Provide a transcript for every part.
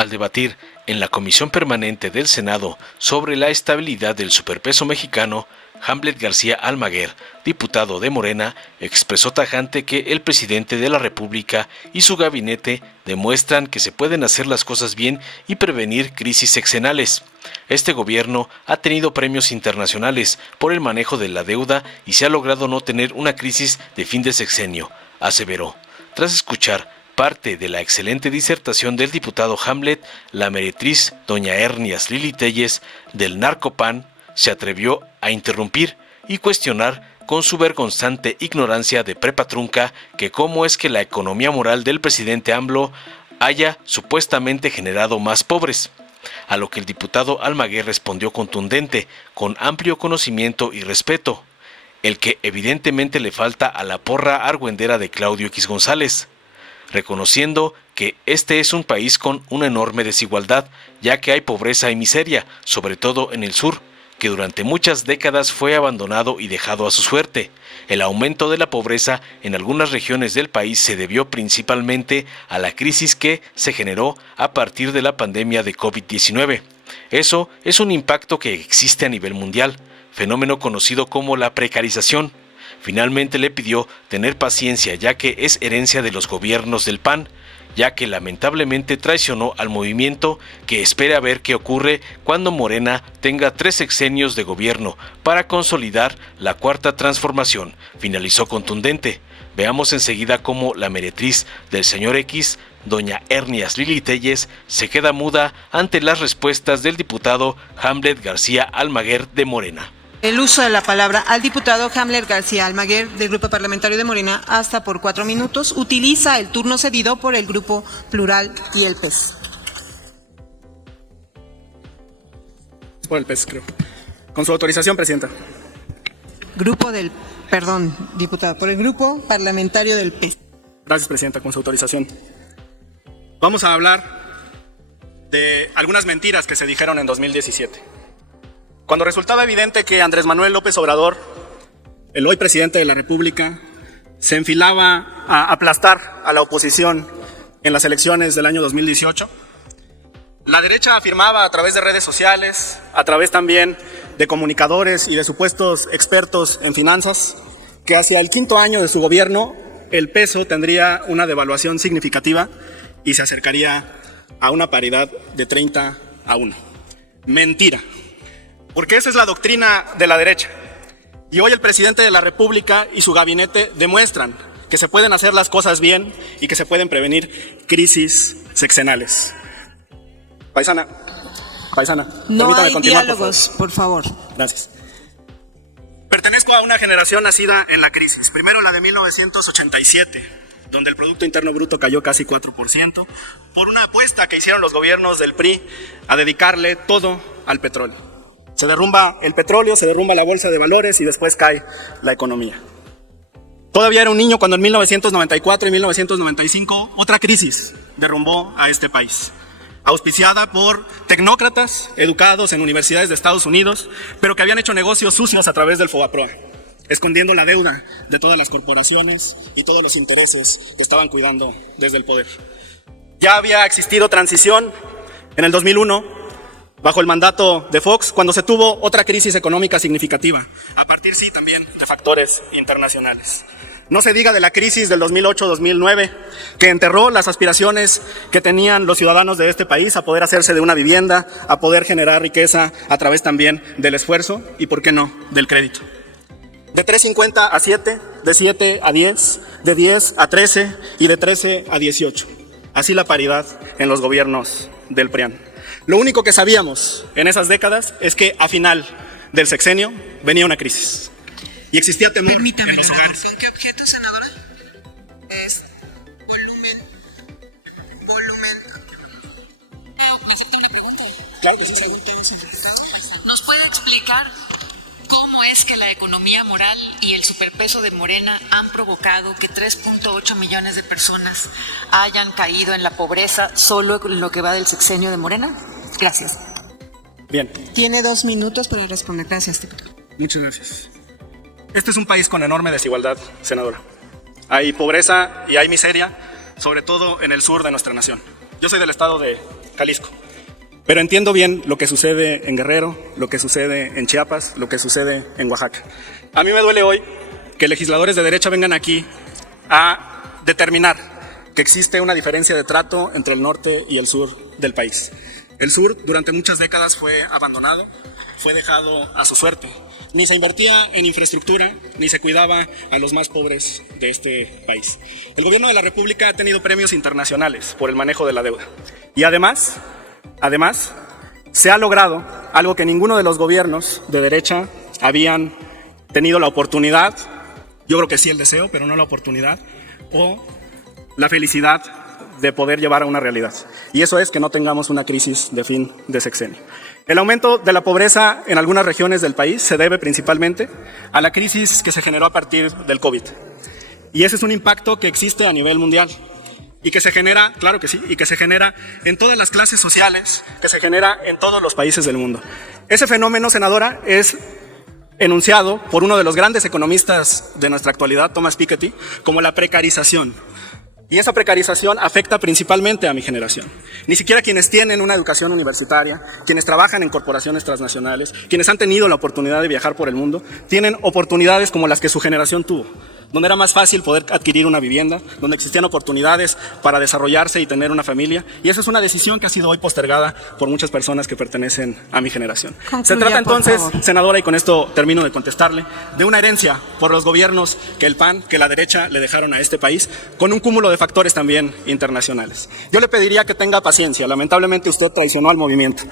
Al debatir en la Comisión Permanente del Senado sobre la estabilidad del superpeso mexicano, Hamlet García Almaguer, diputado de Morena, expresó tajante que el presidente de la República y su gabinete demuestran que se pueden hacer las cosas bien y prevenir crisis sexenales. Este gobierno ha tenido premios internacionales por el manejo de la deuda y se ha logrado no tener una crisis de fin de sexenio, aseveró. Tras escuchar parte de la excelente disertación del diputado Hamlet, la meretriz doña Hernias Lili Telles del Narcopan se atrevió a interrumpir y cuestionar con su vergonzante ignorancia de prepa trunca que cómo es que la economía moral del presidente AMLO haya supuestamente generado más pobres. A lo que el diputado Almaguer respondió contundente, con amplio conocimiento y respeto, el que evidentemente le falta a la porra argüendera de Claudio X González, reconociendo que este es un país con una enorme desigualdad, ya que hay pobreza y miseria, sobre todo en el sur, que durante muchas décadas fue abandonado y dejado a su suerte. El aumento de la pobreza en algunas regiones del país se debió principalmente a la crisis que se generó a partir de la pandemia de COVID-19. Eso es un impacto que existe a nivel mundial, fenómeno conocido como la precarización. Finalmente le pidió tener paciencia, ya que es herencia de los gobiernos del PAN, ya que lamentablemente traicionó al movimiento, que espera ver qué ocurre cuando Morena tenga 3 sexenios de gobierno para consolidar la cuarta transformación, finalizó contundente. Veamos enseguida cómo la meretriz del señor X, doña Hernias Lili Telles, se queda muda ante las respuestas del diputado Hamlet García Almaguer de Morena. El uso de la palabra al diputado Hamlet García Almaguer del Grupo Parlamentario de Morena hasta por 4 minutos. Utiliza el turno cedido por el Grupo Plural y el PES. Por el PES, creo. Con su autorización, Presidenta. Diputado, por el Grupo Parlamentario del PES. Gracias, Presidenta, con su autorización. Vamos a hablar de algunas mentiras que se dijeron en 2017. Cuando resultaba evidente que Andrés Manuel López Obrador, el hoy presidente de la República, se enfilaba a aplastar a la oposición en las elecciones del año 2018, la derecha afirmaba a través de redes sociales, a través también de comunicadores y de supuestos expertos en finanzas, que hacia el 5º año de su gobierno el peso tendría una devaluación significativa y se acercaría a una paridad de 30-1. Mentira. Porque esa es la doctrina de la derecha. Y hoy el presidente de la República y su gabinete demuestran que se pueden hacer las cosas bien y que se pueden prevenir crisis sexenales. Paisana, no permítame hay continuar, diálogos, por favor. Gracias. Pertenezco a una generación nacida en la crisis. Primero la de 1987, donde el Producto Interno Bruto cayó casi 4%, por una apuesta que hicieron los gobiernos del PRI a dedicarle todo al petróleo. Se derrumba el petróleo, se derrumba la bolsa de valores y después cae la economía. Todavía era un niño cuando en 1994 y 1995 otra crisis derrumbó a este país, auspiciada por tecnócratas educados en universidades de Estados Unidos, pero que habían hecho negocios sucios a través del FOBAPROA, escondiendo la deuda de todas las corporaciones y todos los intereses que estaban cuidando desde el poder. Ya había existido transición en el 2001, bajo el mandato de Fox, cuando se tuvo otra crisis económica significativa, a partir sí también de factores internacionales. No se diga de la crisis del 2008-2009, que enterró las aspiraciones que tenían los ciudadanos de este país a poder hacerse de una vivienda, a poder generar riqueza a través también del esfuerzo y, ¿por qué no?, del crédito. De 3.50 a 7, de 7 a 10, de 10 a 13 y de 13 a 18. Así la paridad en los gobiernos del PRIAN. Lo único que sabíamos en esas décadas es que a final del sexenio venía una crisis y existía temor en los hogares. ¿Con qué objeto, senadora? Es volumen. ¿Me acepta una pregunta? Claro que sí. ¿Nos puede explicar cómo es que la economía moral y el superpeso de Morena han provocado que 3.8 millones de personas hayan caído en la pobreza solo en lo que va del sexenio de Morena? Gracias. Bien. Tiene 2 minutos para responder. Gracias, diputado. Muchas gracias. Este es un país con enorme desigualdad, senadora. Hay pobreza y hay miseria, sobre todo en el sur de nuestra nación. Yo soy del estado de Jalisco. Pero entiendo bien lo que sucede en Guerrero, lo que sucede en Chiapas, lo que sucede en Oaxaca. A mí me duele hoy que legisladores de derecha vengan aquí a determinar que existe una diferencia de trato entre el norte y el sur del país. El sur durante muchas décadas fue abandonado, fue dejado a su suerte. Ni se invertía en infraestructura, ni se cuidaba a los más pobres de este país. El gobierno de la República ha tenido premios internacionales por el manejo de la deuda. Y además, se ha logrado algo que ninguno de los gobiernos de derecha habían tenido la oportunidad, yo creo que sí el deseo, pero no la oportunidad, o la felicidad de poder llevar a una realidad. Y eso es que no tengamos una crisis de fin de sexenio. El aumento de la pobreza en algunas regiones del país se debe principalmente a la crisis que se generó a partir del COVID. Y ese es un impacto que existe a nivel mundial y que se genera, claro que sí, y que se genera en todas las clases sociales, que se genera en todos los países del mundo. Ese fenómeno, senadora, es enunciado por uno de los grandes economistas de nuestra actualidad, Thomas Piketty, como la precarización. Y esa precarización afecta principalmente a mi generación. Ni siquiera quienes tienen una educación universitaria, quienes trabajan en corporaciones transnacionales, quienes han tenido la oportunidad de viajar por el mundo, tienen oportunidades como las que su generación tuvo, donde era más fácil poder adquirir una vivienda, donde existían oportunidades para desarrollarse y tener una familia. Y esa es una decisión que ha sido hoy postergada por muchas personas que pertenecen a mi generación. Concluya, se trata entonces, por favor, senadora, y con esto termino de contestarle, de una herencia por los gobiernos que el PAN, que la derecha le dejaron a este país, con un cúmulo de factores también internacionales. Yo le pediría que tenga paciencia. Lamentablemente usted traicionó al movimiento.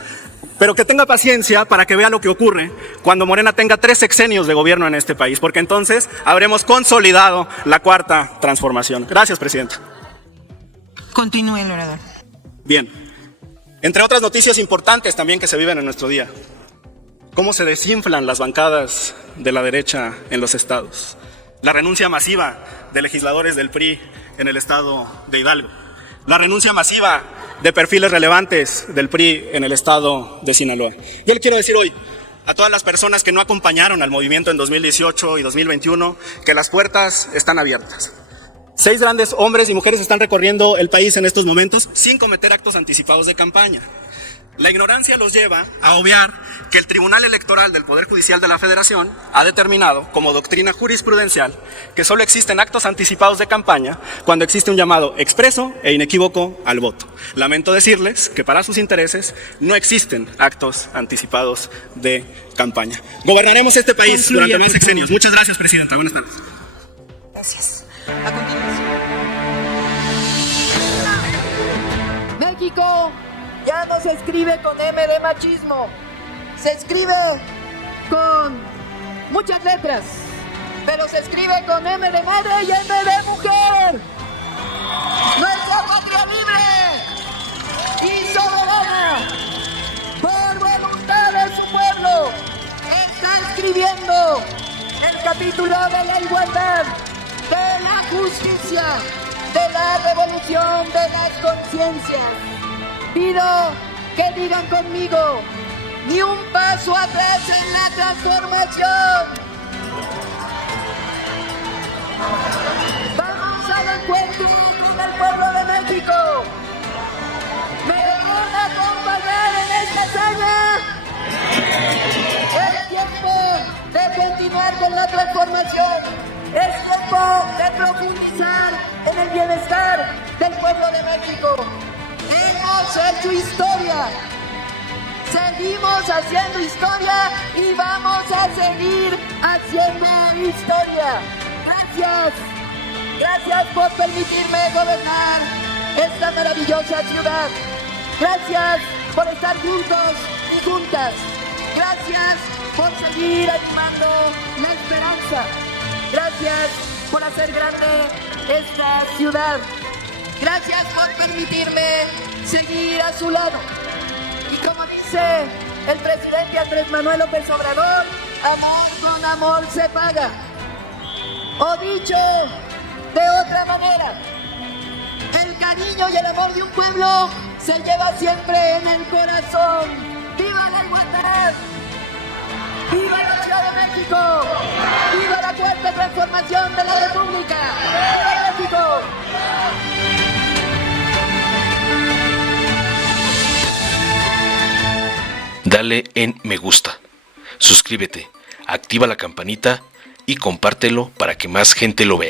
Pero que tenga paciencia para que vea lo que ocurre cuando Morena tenga 3 sexenios de gobierno en este país, porque entonces habremos consolidado la cuarta transformación. Gracias, presidenta. Continúe el orador. Bien. Entre otras noticias importantes también que se viven en nuestro día, cómo se desinflan las bancadas de la derecha en los estados. La renuncia masiva de legisladores del PRI en el estado de Hidalgo. La renuncia masiva de perfiles relevantes del PRI en el estado de Sinaloa. Yo le quiero decir hoy a todas las personas que no acompañaron al movimiento en 2018 y 2021 que las puertas están abiertas. 6 grandes hombres y mujeres están recorriendo el país en estos momentos sin cometer actos anticipados de campaña. La ignorancia los lleva a obviar que el Tribunal Electoral del Poder Judicial de la Federación ha determinado como doctrina jurisprudencial que solo existen actos anticipados de campaña cuando existe un llamado expreso e inequívoco al voto. Lamento decirles que para sus intereses no existen actos anticipados de campaña. Gobernaremos este país durante más sexenios. Muchas gracias, presidenta. Buenas tardes. Gracias. A continuación. México ya no se escribe con M de machismo, se escribe con muchas letras, pero se escribe con M de madre y M de mujer. Nuestra patria libre y soberana, por voluntad de su pueblo, está escribiendo el capítulo de la igualdad, de la justicia, de la revolución de las conciencias. Pido que digan conmigo, ni un paso atrás en la transformación. Vamos al encuentro con el pueblo de México. ¿Me van a acompañar en esta hazaña? Es tiempo de continuar con la transformación. Es tiempo de profundizar en el bienestar del pueblo de México. Hemos hecho historia, seguimos haciendo historia y vamos a seguir haciendo historia. Gracias por permitirme gobernar esta maravillosa ciudad. Gracias por estar juntos y juntas. Gracias por seguir animando la esperanza. Gracias por hacer grande esta ciudad. Gracias por permitirme seguir a su lado. Y como dice el presidente Andrés Manuel López Obrador, amor con amor se paga. O dicho de otra manera, el cariño y el amor de un pueblo se lleva siempre en el corazón. ¡Viva la igualdad! ¡Viva la Ciudad de México! ¡Viva la cuarta transformación de la República! ¡Viva México! dale en me gusta, suscríbete, activa la campanita y compártelo para que más gente lo vea.